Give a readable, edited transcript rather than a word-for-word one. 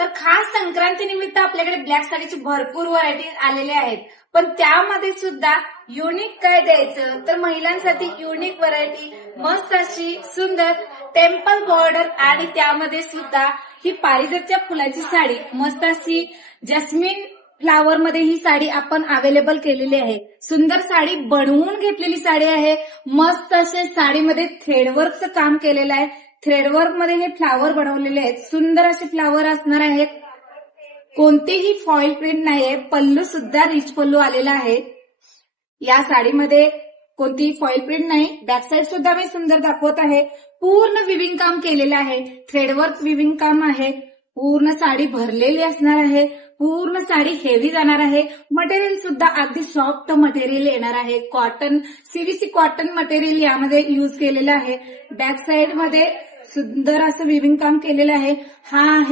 तर खास संक्रांती निमित्त आपल्याकडे ब्लॅक साडीची भरपूर व्हरायटी आलेल्या आहेत. पण त्यामध्ये सुद्धा युनिक काय द्यायचं, तर महिलांसाठी युनिक व्हरायटी मस्त अशी सुंदर टेम्पल बॉर्डर आणि त्यामध्ये सुद्धा ही पारिजातच्या फुलाची साडी मस्त अशी जस्मिन फ्लावर मध्ये ही साडी आपण अवेलेबल केलेली आहे. सुंदर साडी बनवून घेतलेली साडी आहे. मस्त असे साडीमध्ये थ्रेडवर्कचं काम केलेलं आहे. थ्रेडवर्क मध्ये हे फ्लावर बनवलेले आहेत. सुंदर असे फ्लावर असणार आहेत. कोणतेही फॉइल प्रिंट नाहीये. पल्लू सुद्धा रिच पल्लू आलेला आहे. या साडीमध्ये कोणतीही फॉइल प्रिंट नाही. बॅक साईड सुद्धा मी सुंदर दाखवत आहे. पूर्ण विविंग काम केलेलं आहे. थ्रेडवर्क विविंग काम आहे. पूर्ण साडी भरलेली असणार आहे. पूर्ण साडी हेवी जाणार आहे. मटेरियल सुद्धा अगदी सॉफ्ट मटेरियल येणार आहे. कॉटन, सीव्हीसी कॉटन मटेरियल यामध्ये यूज केलेलं आहे. बॅक साईड मध्ये सुंदर असं विविंग काम केलेलं आहे. हा आहे